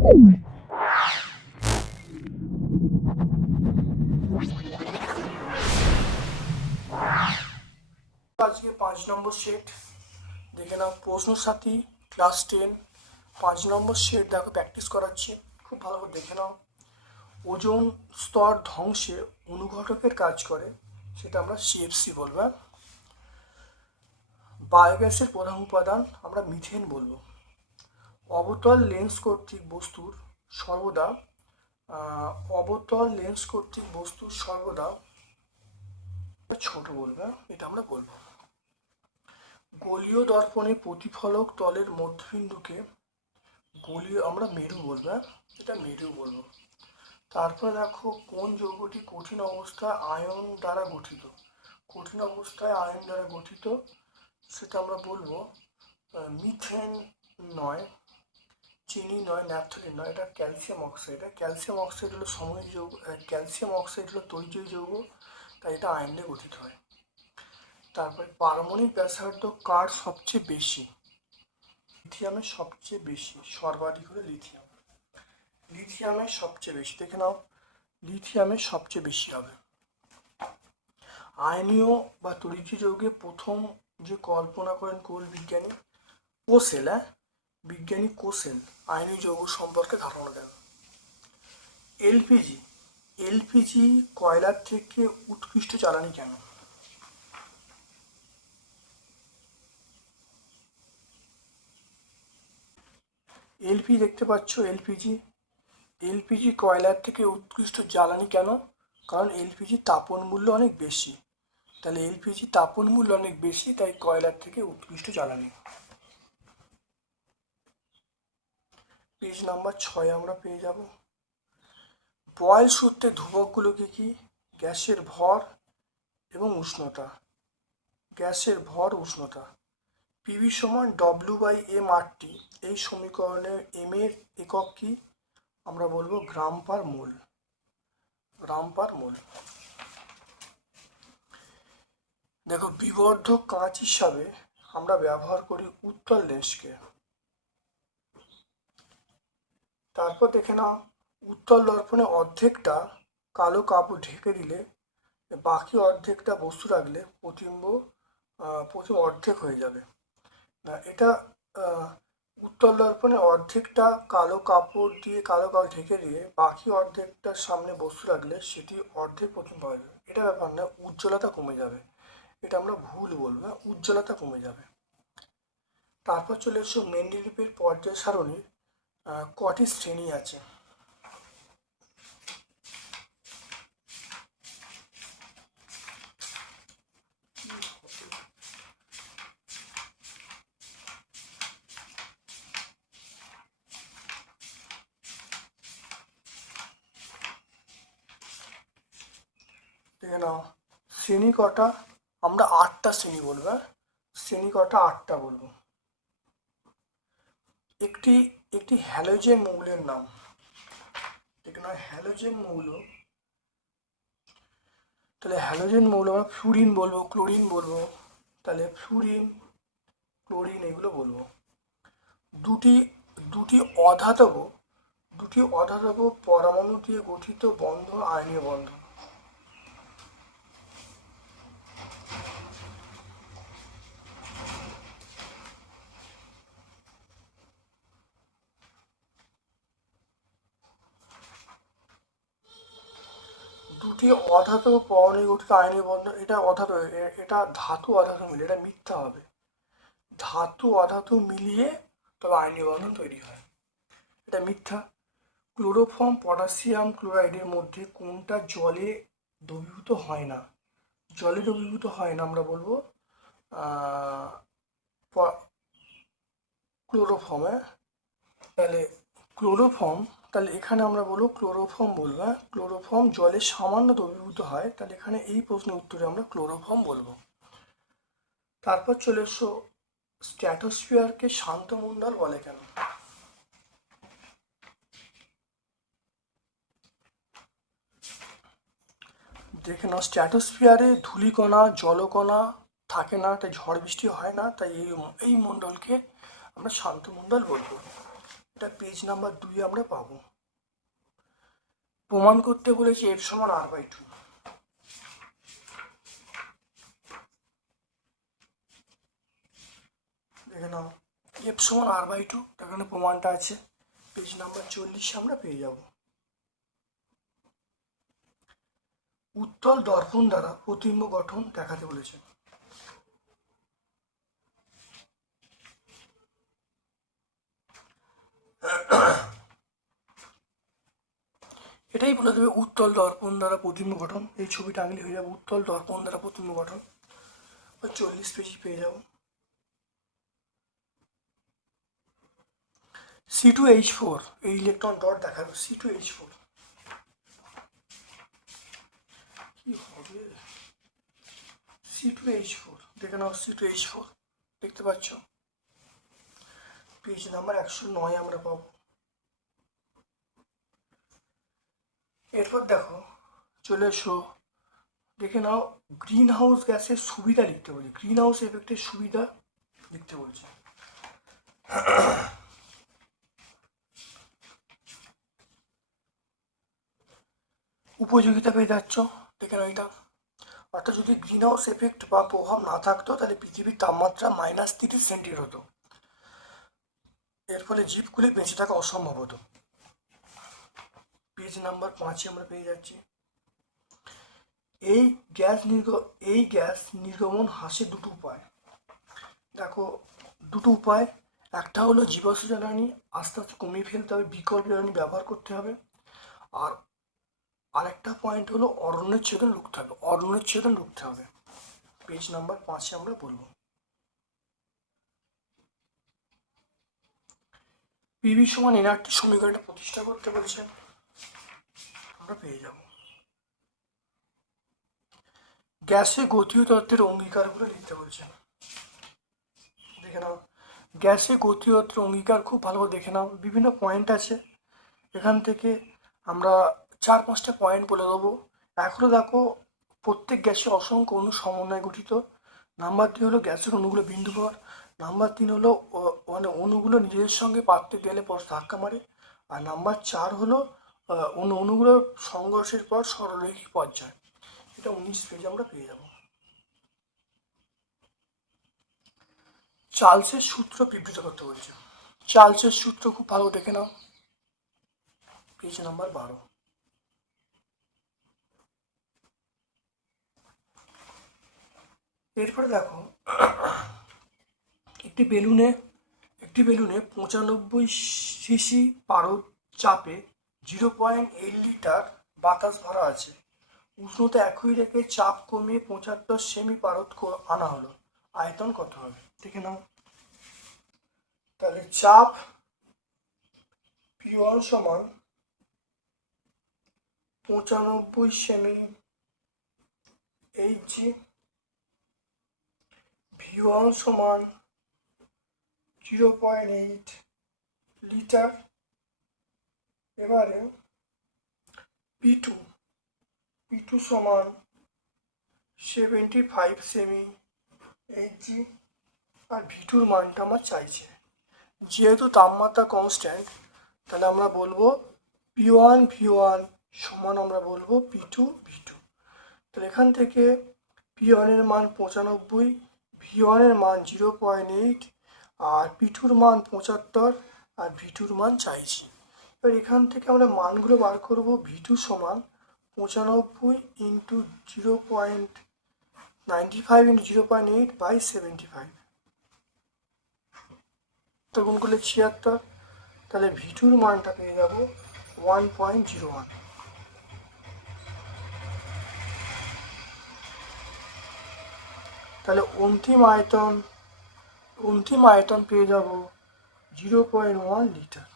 আজকে পাঁচ নম্বর সেট দেখে নাও, প্রশ্ন সাথী ক্লাস টেন পাঁচ নম্বর সেট দেখো প্র্যাকটিস করাচ্ছি। খুব ভালো করে দেখে নাও। ওজন স্তর ধ্বংসে অনুঘটকের কাজ করে, সেটা আমরা সিএফসি বলব? বায়োগ্যাসের প্রধান উপাদান আমরা মিথেন বলব। অবতল লেন্স কর্তৃক বস্তুর সর্বদা অবতল লেন্স কর্তৃক বস্তুর সর্বদা ছোট বলবে? এটা আমরা বলব গোলীয় দর্পণে প্রতিফলক তলের মধ্যবিন্দুকে গোলীয়, আমরা মেরু বলব? এটা মেরু বলব তারপরে দেখো কোন যৌগটি কঠিন অবস্থায় আয়ন দ্বারা গঠিত কঠিন অবস্থায় আয়ন দ্বারা গঠিত, সেটা আমরা বলব মিথেন নয় চিনি নয় ন্যাপথলিন নয়, এটা ক্যালসিয়াম অক্সাইড। ক্যালসিয়াম অক্সাইড হলো সময় যৌগ ক্যালসিয়াম অক্সাইড হলো তৈজয় যৌগ, তাই এটা আয়নে গঠিত হয়। তারপরে পারমাণবিক ব্যাসার্ধ কার সবচেয়ে বেশি? লিথিয়ামের সবচেয়ে বেশি, সর্বাধিক হলো লিথিয়াম। লিথিয়ামের সবচেয়ে বেশি, দেখে নাও, লিথিয়ামের সবচেয়ে বেশি হবে। আয়নীয় বা তরিত যৌগে প্রথম যে কল্পনা করেন কোল বিজ্ঞানী কোসেল হ্যাঁ? বিজ্ঞানী কোসেল আয়নীয় যৌগ সম্পর্কে ধারণা দেন। এলপিজি এলপিজি কয়লার থেকে উৎকৃষ্ট জ্বালানি কেন? এলপি দেখতে পাচ্ছ, এলপিজি। এলপিজি কয়লার থেকে উৎকৃষ্ট জ্বালানি কেন? কারণ এলপিজি তাপন মূল্য অনেক বেশি। তাহলে এলপিজি তাপন মূল্য অনেক বেশি, তাই কয়লার থেকে উৎকৃষ্ট জ্বালানি। পেজ নাম্বার ছয় আমরা পেয়ে যাব। বয়েল সূত্রে ধ্রুবকগুলোকে কি? গ্যাসের ভর এবং উষ্ণতা। গ্যাসের ভর, উষ্ণতা। পিভি সমান ডব্লিউ বাই এম আরটি এই সমীকরণে এম এর একক কি? আমরা বলব গ্রাম পার মোল। গ্রাম পার মোল। দেখো, বিবর্ধক কাঁচ হিসাবে আমরা ব্যবহার করি উত্তল লেন্সকে তারপর দেখে নাও উত্তল দর্পণে অর্ধেকটা কালো কাপড় ঢেকে দিলে, বাকি অর্ধেকটা বস্তু রাখলে প্রতিম্ব প্রথম অর্ধেক হয়ে যাবে। এটা উত্তল দর্পণে অর্ধেকটা কালো কাপড় দিয়ে, কালো কাপড় ঢেকে দিয়ে বাকি অর্ধেকটার সামনে বস্তু রাখলে সেটি অর্ধেক প্রথম পাওয়া যাবে। এটা ব্যাপার না, উজ্জ্বলতা কমে যাবে। এটা আমরা ভুল বলব হ্যাঁ? উজ্জ্বলতা কমে যাবে। তারপর চলে এসো মেন্ডেলিপের পর্যায় সারণীর কটি শ্রেণি আছে? দেখে নাও, শ্রেণি কটা? আমরা আটটা শ্রেণি বলব হ্যাঁ? শ্রেণি কটা, আটটা বলব। একটি একটি হ্যালোজেন মৌলের নাম। দেখে নাও হ্যালোজেন মৌল। তাহলে হ্যালোজেন মৌল আমরা ফ্লুরিন বলব, ক্লোরিন বলব, তাহলে ফ্লুরিন, ক্লোরিন এগুলো বলব। দুটি দুটি অধাতব দুটি অধাতব পরমাণু দিয়ে গঠিত বন্ধ আয়নীয় বন্ধন। দুটি অধাতব পরমাণু গঠিত আয়নীয় বন্ধন, এটা অধাতু এটা ধাতু অধাতু মিলে, এটা মিথ্যা হবে। ধাতু অধাতু মিলিয়ে তবে আয়নীয় বন্ধন তৈরি হয়। এটা মিথ্যা। ক্লোরোফর্ম, পটাশিয়াম ক্লোরাইডের মধ্যে কোনটা জলে দ্রবীভূত হয় না? জলে দ্রবীভূত হয় না, আমরা বলব ক্লোরোফর্ম, তাহলে ক্লোরোফর্ম তাহলে এখানে আমরা বলব ক্লোরোফর্ম বলব হ্যাঁ? ক্লোরোফর্ম জলে সামান্য দ্রবীভূত হয়, তাহলে এখানে এই প্রশ্নের উত্তরে আমরা ক্লোরোফর্ম বলব। তারপর চলে এসো স্ট্র্যাটোস্ফিয়ারকে শান্তমণ্ডল বলে কেন? দেখে নাও স্ট্র্যাটোস্ফিয়ারে ধূলিকণা, জলকণা থাকে না, তাই ঝড় বৃষ্টি হয় না, তাই এই এই মণ্ডলকে আমরা শান্ত মণ্ডল বলব। এটা পেজ নাম্বার দুই আমরা পাবো। প্রমাণ করতে বলেছি এফ সমান আর বাই টু দেখে নাও এফ সমান আর বাই টু এখানে প্রমাণটা আছে। পেজ নাম্বার চল্লিশে আমরা পেয়ে যাব। উত্তল দর্পণ দ্বারা প্রতিম্ব গঠন দেখাতে বলেছে। এটাই বলে দেবে উত্তল দর্পণ দ্বারা প্রতিম্ব গঠন। এই ছবিটা আঁকলে হয়ে যাবে উত্তল দর্পণ দ্বারা প্রতিম্ব গঠন। চল্লিশ পেজি পেয়ে যাব। সি টু এইচ ফোর এই ইলেকট্রন ডট দেখাবে। সি টু এইচ ফোর কি হবে? সি টু এইচ ফোর দেখে নাও সি টু এইচ ফোর দেখতে পাচ্ছ? পেজ নাম্বার একশো নয় আমরা পাবো। এরপর দেখো, চলে এসো। দেখে নাও গ্রিন হাউস গ্যাসের সুবিধা লিখতে বলছে। গ্রিন হাউস এফেক্টের সুবিধা লিখতে বলছে। উপযোগিতা পেয়ে যাচ্ছ, দেখে নাও এটা। অর্থাৎ যদি গ্রিন হাউস এফেক্ট বা প্রভাব না থাকতো, তাহলে পৃথিবীর তাপমাত্রা মাইনাস তিরিশ সেন্টিগ্রেড হতো। এর ফলে জীবগুলি বেঁচে থাকা অসম্ভব হতো। পেজ নাম্বার পাঁচে আমরা পেয়ে যাচ্ছি। এই গ্যাস নির্গ, এই গ্যাস নির্গমন হ্রাসের দুটো উপায়। দেখো, দুটো উপায়। একটা হলো জীবাশ্ম জ্বালানি, আস্তে আস্তে কমিয়ে ফেলতে হবে, বিকল্প জ্বালানি ব্যবহার করতে হবে। আর আরেকটা পয়েন্ট হলো অরণ্যের অরণ্যচ্ছেদন রুখতে হবে, অরণ্যের অরণ্যচ্ছেদন রুখতে হবে। পেজ নাম্বার পাঁচে আমরা বলব। পিভি সমান এনআরটি সমীকরণটা প্রতিষ্ঠা করতে বলছেন। আমরা পেয়ে যাব। গ্যাসে গতীয় তত্ত্বের অঙ্গীকারগুলো লিখতে বলছেন। দেখে নাও। গ্যাসে গতীয় তত্ত্বের অঙ্গীকার খুব ভালো দেখে নাও। বিভিন্ন পয়েন্ট আছে। এখান থেকে আমরা চার পাঁচটা পয়েন্ট বলে দেবো। এখনও দেখো প্রত্যেক গ্যাসে অসংখ্য অণু সমন্বয় গঠিত। নাম্বার দুই হলো গ্যাসের অণুগুলো বিন্দু ভর নাম্বার তিন হলো মানে অণুগুলো নিজেদের সঙ্গে পাত্রে গেলে পর ধাক্কা মারে। আর নাম্বার চার হলো অণু অণুগুলোর সংঘর্ষের পর সরলরৈখিক পর্যায় এটা উনিশ পেজ আমরা পেয়ে যাব। চার্লসের সূত্র বিবৃত করতে বলছে। চার্লসের সূত্র খুব ভালো দেখে নাও। পেজ নাম্বার বারো। এরপরে দেখো একটি বেলুনে একটি বেলুনে পঁচানব্বই সিসি পারদ চাপে জিরো পয়েন্ট এইট লিটার বাতাস ভরা আছে। উষ্ণতা একই রেখে চাপ কমিয়ে পঁচাত্তর সেমি পারদ আনা হলো। আয়তন কত হবে? দেখে নাও। তাহলে চাপ পি ওয়ান সমান পঁচানব্বই সেমি এইচ জি ভি ওয়ান সমান জিরো পয়েন্ট এইট লিটার এবারে পি টু পি টু সমান সেভেন্টি ফাইভ সেমি এইচ জি আর ভি টুর মানটা আমার চাইছে। যেহেতু তাপমাত্রা কনস্ট্যান্ট তাহলে আমরা বলব পি ওয়ান ভি ওয়ান সমান আমরা বলব পি টু ভি টু তাহলে এখান থেকে পি ওয়ানের মান পঁচানব্বই ভি ওয়ানের মান জিরো পয়েন্ট এইট আর পি টুর মান পঁচাত্তর আর ভিটুর মান চাইছি। এবার এখান থেকে আমরা মানগুলো বার করব। ভিটু সমান পঁচানব্বই into zero point ninety five into zero point eight by seventy five. তো গুণ করলে ছিয়াত্তর, তাহলে ভিটুর মানটা পেয়ে যাব ওয়ান পয়েন্ট জিরো ওয়ান। তাহলে অন্তিম আয়তন অন্তিম আয়তন পেয়ে যাব। Zero point one litre.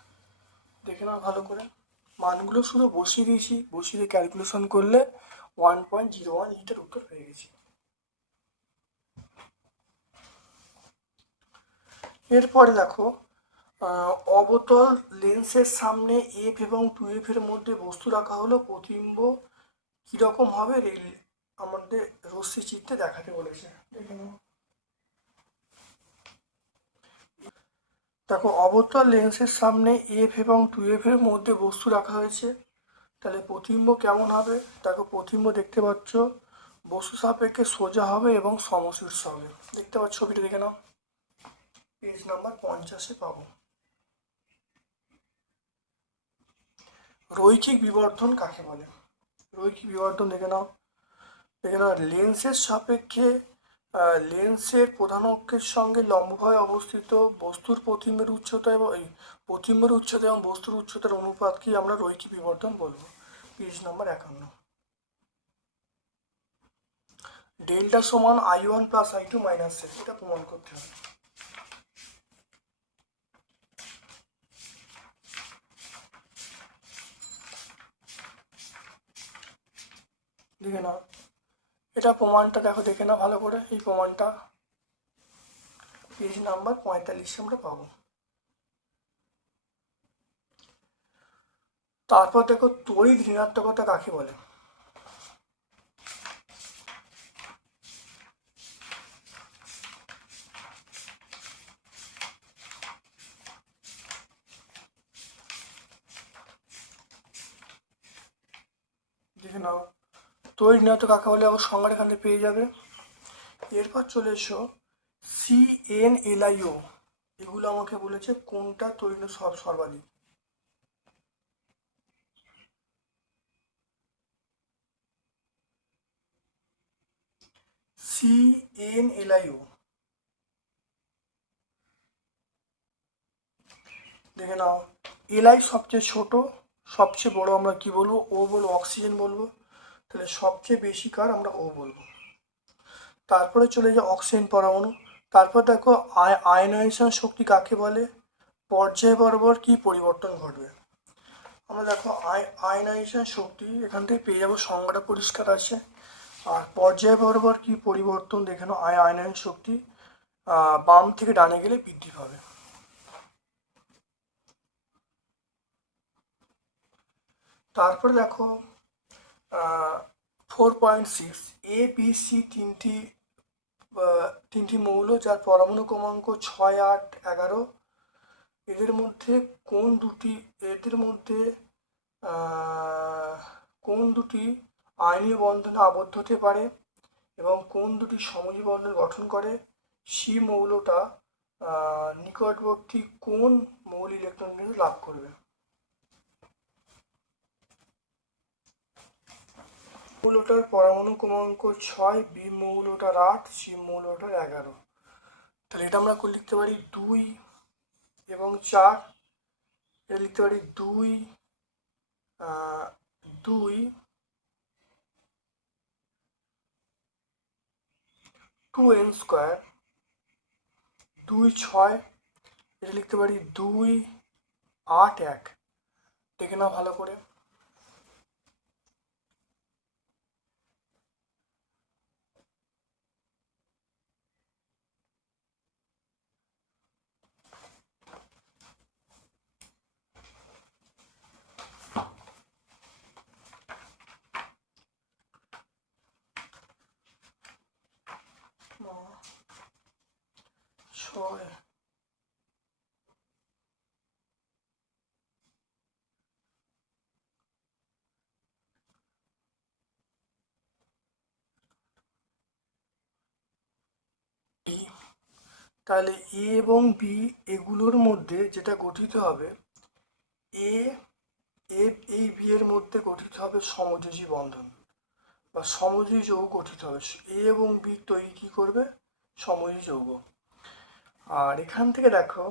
দেখে নাও ভালো করে। মানগুলো শুধু বসিয়ে দিয়েছি। বসিয়ে দিয়ে ক্যালকুলেশন করলে one point zero one litre উত্তর পেয়ে গেছি। এরপরে দেখো অবতল লেন্সের সামনে এফ এবং টু এফ এর মধ্যে বস্তু রাখা হলো। প্রতিবিম্ব কীরকম হবে? আমাদের রশ্মি চিত্রে দেখাতে বলেছে। দেখে নাও। দেখো, অবতল লেন্সের সামনে এফ এবং টু এফ এর মধ্যে বস্তু রাখা হয়েছে। তাহলে প্রতিম্ব কেমন হবে? দেখো প্রতিম্ব দেখতে পাচ্ছ, বস্তু সাপেক্ষে সোজা হবে এবং সমশীর্ষ হবে। দেখতে পাচ্ছ ছবিটা দেখে নাও। পেজ নাম্বার পঞ্চাশে পাবো। রৈখিক বিবর্ধন কাকে বলে? রৈখিক বিবর্ধন দেখে নাও। দেখে নাও, লেন্সের সাপেক্ষে লেন্সের প্রধান অক্ষের সঙ্গে লম্বভাবে অবস্থিত বস্তুর প্রতিম্বের উচ্চতা এবং এই প্রতিম্বের উচ্চতা এবং বস্তুর উচ্চতার অনুপাতকে আমরা রৈখিক বিবর্তন বলব? পেজ নম্বর একান্ন। ডেল্টা সমান I one plus I two minus এটা প্রমাণ করতে হবে। দেখে নাও এটা প্রমাণটা দেখো, দেখে না ভালো করে। এই প্রমাণটা পেজ নাম্বার পঁয়তাল্লিশে আমরা পাবো। তারপর দেখো, তড়িৎ ঋণাত্মকতা কাকে বলে? দেখে নাও। তৈরি না তো কাকা বলে আবার সংজ্ঞাটা এখান পেয়ে যাবে। এরপর চলে এসো। C N L I O এগুলো আমাকে বলেছে কোনটা তৈরি সব সর্বাধিক। C N L I O দেখে নাও। এলআই সবচেয়ে ছোট, সবচেয়ে বড় আমরা কি বলব? ও বলব অক্সিজেন বলব। তাহলে সবচেয়ে বেশি কার আমরা ও বলব। তারপরে চলে যায় অক্সিজেন পরমাণু। তারপর দেখো আয়নাইজেশন শক্তি কাকে বলে? পর্যায় বরাবর কি পরিবর্তন ঘটবে? আমরা দেখো আয়নাইজেশন শক্তি, এখান থেকে পেয়ে যাব সংজ্ঞাটা পরিষ্কার আছে। আর পর্যায় বরাবর কি পরিবর্তন দেখে নাও, আয় আয়নায়ন শক্তি বাম থেকে ডানে গেলে বৃদ্ধি পাবে। তারপরে দেখো four point six A B C তিনটি তিনটি মৌল যার পরমাণু ক্রমাঙ্ক ছয়, আট, এগারো। এদের মধ্যে কোন দুটি, এদের মধ্যে কোন দুটি আইনি বন্ধনে আবদ্ধ হতে পারে এবং কোন দুটি সমজি বন্ধন গঠন করে? সি মৌলটা নিকটবর্তী কোন মৌল ইলেকট্রন লাভ করবে? মৌলটার পরমাণু ক্রমাঙ্ক ছয়, বি মৌলটার আট, সি মৌলটার এগারো। তাহলে এটা আমরা লিখতে পারি দুই এবং চার। এটা লিখতে পারি দুই দুই। টু এন স্কোয়ার দুই ছয়, এটা লিখতে পারি দুই, আট, এক। দেখে নাও ভালো করে। বি তাহলে এ এবং বি এগুলোর মধ্যে যেটা গঠিত হবে, এ এ, এই বি এর মধ্যে গঠিত হবে সমযোজী বন্ধন বা সমযোজী যৌগ গঠিত হবে। এ এবং বি তৈরি কি করবে? সমযোজী যৌগ। আর এখান থেকে দেখো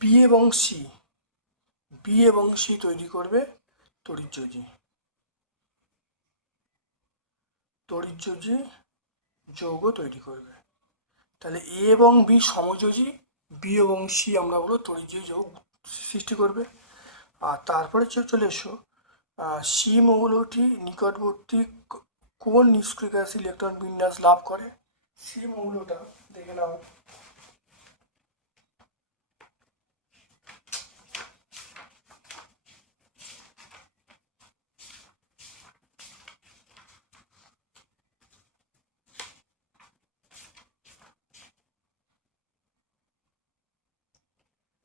বি এবং সি বি এবং সি তৈরি করবে তড়িৎযোজী। তড়িৎযোজী যৌগ তৈরি করবে। তাহলে এ এবং বি সমযোজী বি এবং সি আমরা বলো তড়িৎযোজী যৌগ সৃষ্টি করবে। আর তারপরে চলে এসো সি মৌলটি নিকটবর্তী কোন নিষ্ক্রিয় গ্যাস ইলেকট্রন বিন্যাস লাভ করে? সি মৌলটা দেখে নাও।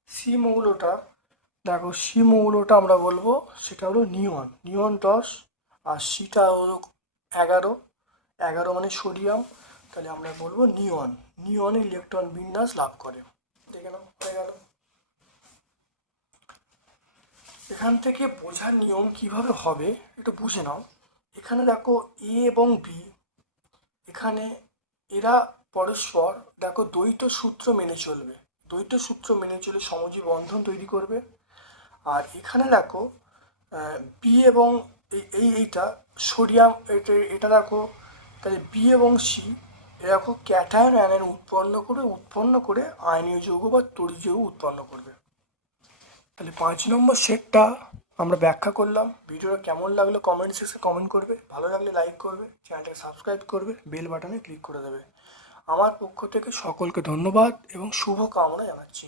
সি মৌলটা দেখো সি মৌলটা আমরা বলব, সেটা হলো নিয়ন। নিয়ন দশ আর সিটা হলো এগারো। এগারো মানে সোডিয়াম তাহলে আমরা বলব নিয়ন নিয়ন ইলেকট্রন বিন্যাস লাভ করে। দেখে নাও হয়ে গেল। এখান থেকে বোঝার নিয়ম কীভাবে হবে, একটু বুঝে নাও। এখানে দেখো এ এবং বি এখানে এরা পরস্পর, দেখো দ্বৈত সূত্র মেনে চলবে। দ্বৈত সূত্র মেনে চলে সমজী বন্ধন তৈরি করবে। আর এখানে দেখো বি এবং এই এই, এইটা, সোডিয়াম, এটা এটা দেখো, তাহলে বি এবং সি এরকম ক্যাটায়ন অ্যানায়ন উৎপন্ন করে উৎপন্ন করে আয়নীয় যৌগ বা তড়ি যৌগ উৎপন্ন করবে। তাহলে পাঁচ নম্বর সেটটা আমরা ব্যাখ্যা করলাম। ভিডিওটা কেমন লাগল কমেন্ট সেকশনে কমেন্ট করবে। ভালো লাগলে লাইক করবে চ্যানেলটাকে সাবস্ক্রাইব করবে বেল বাটনে ক্লিক করে দেবে। আমার পক্ষ থেকে সকলকে ধন্যবাদ এবং শুভ কামনা জানাচ্ছি।